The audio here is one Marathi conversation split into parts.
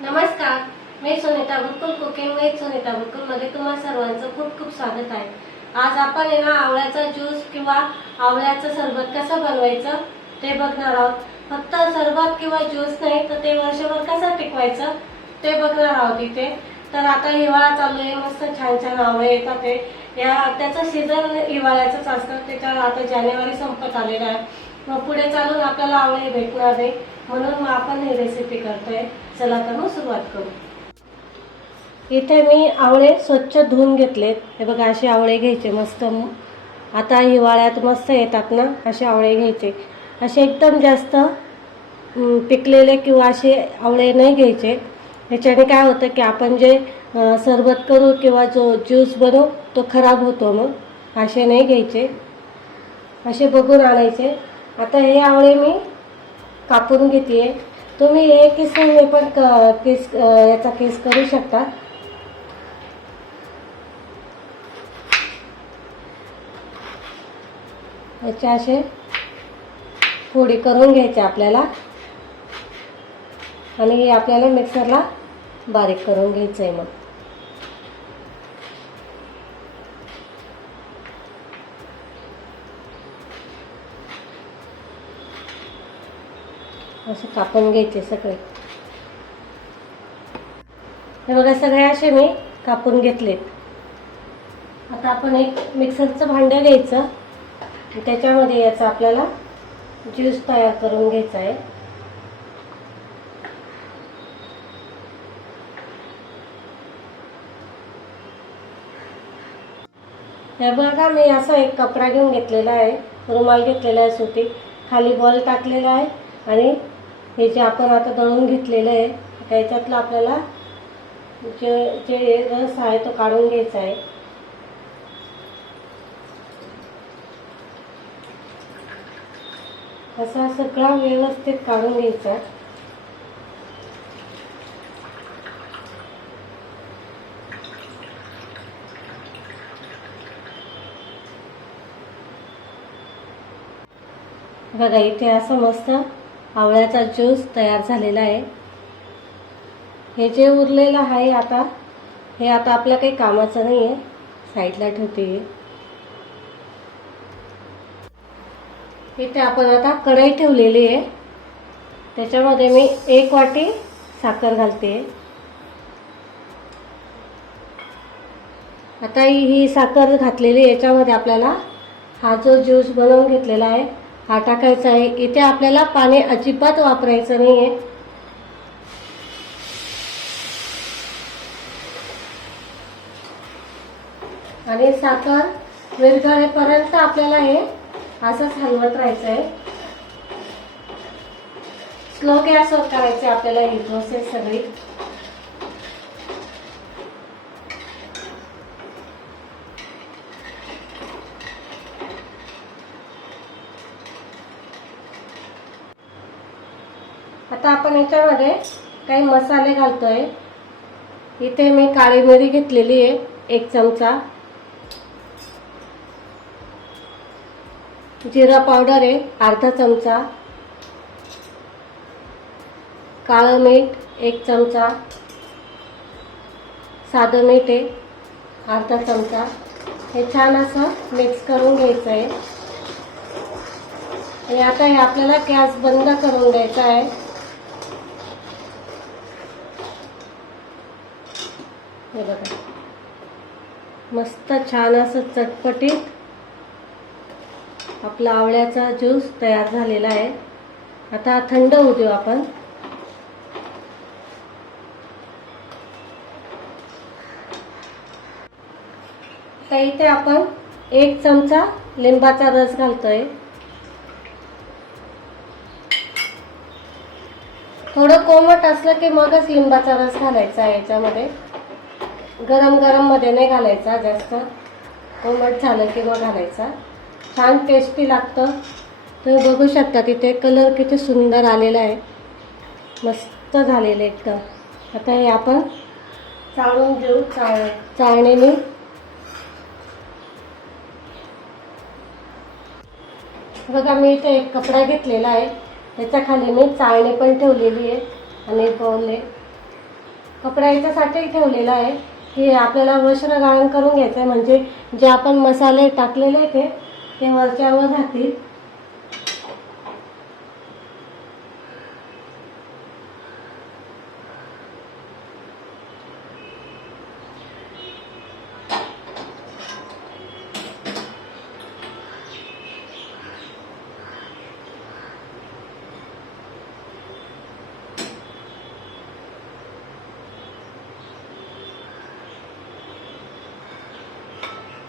नमस्कार मी सुनीता बुटकुल कुकिंग विथ सुनीता बुटकुलमध्ये तुम्हा सर्वांचं खूप खूप स्वागत आहे. आज आपण ना आवळ्याचा ज्यूस किंवा आवळ्याचं सरबत कसं बनवायचं ते बघणार आहोत. फक्त सरबत किंवा ज्यूस नाही तर ते वर्षभर कसं टिकवायचं ते बघणार आहोत इथे. तर आता हिवाळा चालू आहे मस्त छान छान आवळे येतात ते या त्याचं सीझन हिवाळ्याचंच असतं त्याच्यावर आता जानेवारी संपत आलेला आहे. मग पुढे चालून आपल्याला आवळे भेटणार नाही म्हणून मग आपण ही रेसिपी करतोय. चला तर मग सुरुवात करू. इथे मी आवळे स्वच्छ धुवून घेतलेत. हे बघा असे आवळे घ्यायचे मस्त. आता हिवाळ्यात मस्त येतात ना असे आवळे घ्यायचे. असे एकदम जास्त पिकलेले किंवा असे आवळे नाही घ्यायचे. ह्याच्याने काय होतं की आपण जे सरबत करू किंवा जो ज्यूस बनवू तो खराब होतो मग. असे नाही घ्यायचे. असे बघून आणायचे. आता हे आवळे मी कापून घेते तुम्ही एक किसने पण क- याचा केस करू शकता. याचे असे फोडी करून घ्यायचे आपल्याला. आणि हे आपल्याला मिक्सरला बारीक करून घ्यायचं आहे मग. असं कापून घ्यायचे सगळे. हे बघा सगळे असे मी कापून घेतलेत. आता आपण एक मिक्सरचं भांडं घ्यायचं. त्याच्यामध्ये याचा आपल्याला ज्यूस तयार करून घ्यायचा आहे. हे बघा मी असा एक कपडा घेऊन घेतलेला आहे. रुमाल घेतलेला आहे सुती. खाली बॉल टाकलेला आहे. आणि हे जे आपण आता दळून घेतलेलं आहे त्याच्यातलं आपल्याला जे जे रस आहे तो काढून घ्यायचा आहे. असा सगळा व्यवस्थित काढून घ्यायचा बघा इथे असं मस्त आवळ्याचा ज्यूस तयार झालेला आहे. हे जे उरलेलं आहे आता हे आता आपल्या काही कामाचं नाही आहे साईडला ठेवते. इथे आपण आता कढई ठेवलेली आहे. त्याच्यामध्ये मी एक वाटी साखर घालते. आता ही ही साखर घातलेली याच्यामध्ये आपल्याला हा जो ज्यूस बनवून घेतलेला आहे हा टाकायचा आहे. इथे आपल्याला पाणी अजिबात वापरायचं नाही आहे आणि साखर विरघळेपर्यंत आपल्याला हे असंच हलवत राहायचं आहे स्लो गॅसवर करायचे आपल्याला ही प्रोसेस सगळी. आता आपण याच्यामध्ये काही मसाले घालतोय. इथे मी काळी मिरी घेतलेली आहे एक चमचा. जिरा पावडर आहे अर्धा चमचा. काळं मीठ एक चमचा. साधं मीठ आहे अर्धा चमचा. हे छान असं मिक्स करून घ्यायचं आहे आणि आता हे आपल्याला गॅस बंद करून द्यायचा आहे. हे बघा. मस्त छान असं चटपटीत आपला आवळ्याचा ज्यूस तयार झालेला आहे. आता थंड होऊ देऊ आपण. तर इथे आपण एक चमचा लिंबाचा रस घालतोय. थोडं कोमट असलं की मगच लिंबाचा रस घालायचा याच्यामध्ये. गरम गरममध्ये नाही घालायचा जास्त कोमट झालं की मग घालायचा. छान टेस्टी लागतं. तुम्ही बघू शकता तिथे कलर किती सुंदर आलेला आहे. मस्त झालेलं आहे एकदम. आता हे आपण चाळून घेऊ. चाळ चाळणीने. बघा मी इथे एक कपडा घेतलेला आहे. त्याच्याखाली मी चाळणी पण ठेवलेली आहे आणि बोलले कपडा याच्यासाठी ठेवलेला आहे. हे आपल्याला वस्त्र गाळण करून घ्यायचं आहे म्हणजे जे आपण मसाले टाकलेले आहे ते ते वरच्यावर राहतील.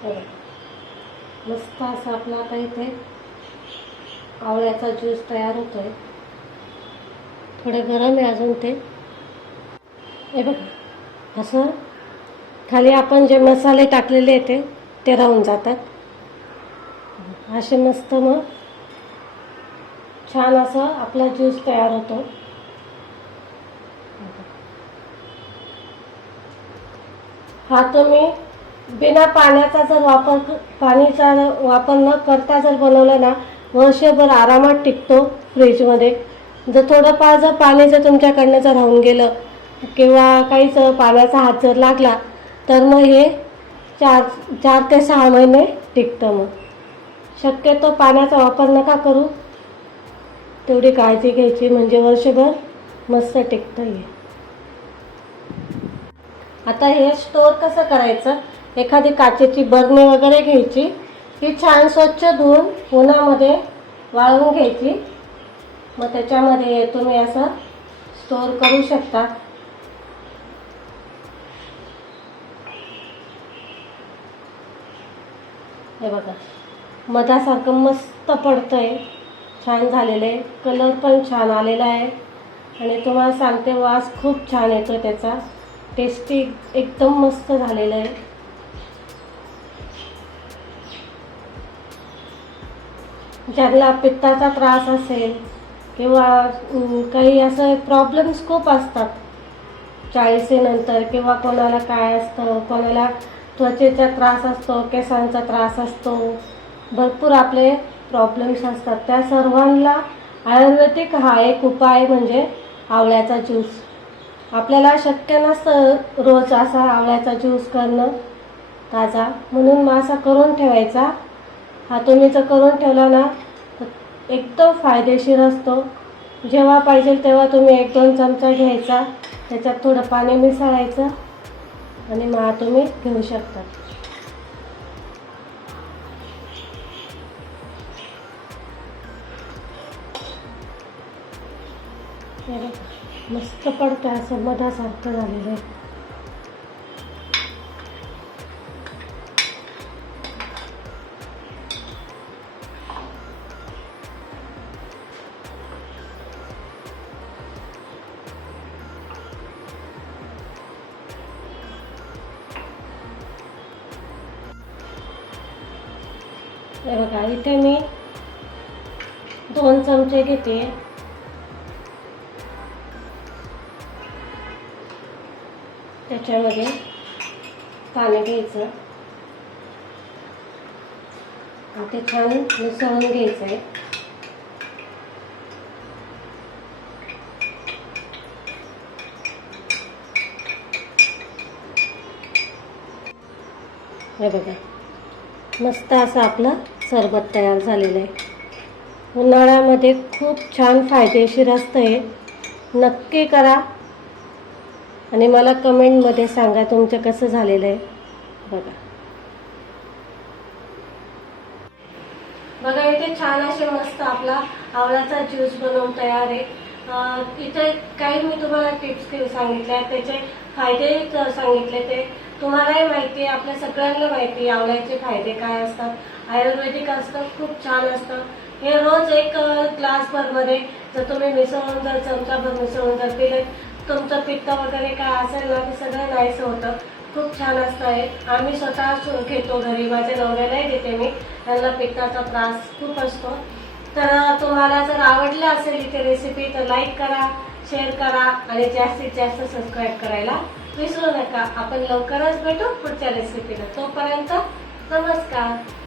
बघा. मस्त असं आपला आता इथे आवळ्याचा ज्यूस तयार होतोय. थोडे गरम आहे अजून ते. हे बघा असं खाली आपण जे मसाले टाकलेले आहेत ते ते राहून जातात. असे मस्त मग छान असं आपला ज्यूस तयार होतो. हा तुम्ही बिना पाण्याचा जर वापर पाणीचा वापर न करता जर बनवलं ना वर्षभर आरामात टिकतो फ्रीजमध्ये. जर थोडंफार जर पाणी जर तुमच्याकडनं जर राहून गेलं किंवा काहीच पाण्याचा हात जर लागला तर मग हे चार चार ते सहा महिने टिकतं मग. शक्यतो पाण्याचा वापर नका करू. तेवढी काळजी घ्यायची म्हणजे वर्षभर मस्त टिकतं हे. आता हे स्टोर कसं करायचं? एखादी काचेची बरणी वगैरे घ्यायची ही छान स्वच्छ धुवून उन्हामध्ये वाळवून घ्यायची. मग त्याच्यामध्ये तुम्ही असं स्टोर करू शकता. हे बघा मधासारखं मस्त पडतंय. छान झालेलं आहे कलर पण छान आलेला आहे. आणि तुम्हाला सांगते वास खूप छान येतो त्याचा. टेस्टी एकदम मस्त झालेलं आहे. ज्यांना पित्ताचा त्रास असेल किंवा काही असं प्रॉब्लेम्स खूप असतात. चाळीसीनंतर किंवा कोणाला काय असतं कोणाला त्वचेचा त्रास असतो केसांचा त्रास असतो भरपूर आपले प्रॉब्लेम्स असतात. त्या सर्वांना आयुर्वेदिक हा एक उपाय म्हणजे आवळ्याचा ज्यूस आपल्याला शक्य नसतं रोज असा आवळ्याचा ज्यूस करणं ताजा. म्हणून मग असा करून ठेवायचा. हा तुम्ही जर करून ठेवला ना तर एकदम फायदेशीर असतो. जेव्हा पाहिजे तेव्हा तुम्ही एक दोन चमचा घ्यायचा. त्याच्यात थोडं पाणी मिसळायचं आणि मग हा तुम्ही घेऊ शकता. मस्त पडतं असं मधासारखं झालेलं आहे. हे बघा इथे मी दोन चमचे घेते. त्याच्यामध्ये पाणी घ्यायचं. आणि ते छान मिसळून घ्यायचं आहे हे बघा मस्त असं आपलं सरबत तयार झालेलं आहे. उन्हाळ्यामध्ये खूप छान फायदेशीर असतं हे. नक्की करा. आणि मला कमेंटमध्ये सांगा तुमचं कसं झालेलं आहे. बघा. बघा इथे छान असे मस्त आपला आवळ्याचा ज्यूस बनवून तयार आहे. इथे काही मी तुम्हाला टिप्स सांगितल्या त्याचे फायदे सांगितले ते. तुम्हालाही माहिती आहे आपल्या सगळ्यांना माहिती आहे आवळ्याचे फायदे काय असतात. आयुर्वेदिक असतं खूप छान असतं. हे रोज एक ग्लासभरमध्ये जर तुम्ही मिसळून जर चमचाभर मिसळून जर पिले तुमचं पित्त वगैरे काय असेल ना ते सगळं नाहीसं होतं. खूप छान असतं आहे आम्ही स्वतः घेतो घरी. माझ्या नवऱ्यालाही देते मी. त्यांना पित्ताचा त्रास खूप असतो. तर तुम्हाला जर आवडलं असेल इथे रेसिपी तर लाईक करा शेअर करा आणि जास्तीत जास्त सबस्क्राईब करायला विसरू नका. आपण लवकरच भेटू पुढच्या रेसिपीला तोपर्यंत नमस्कार.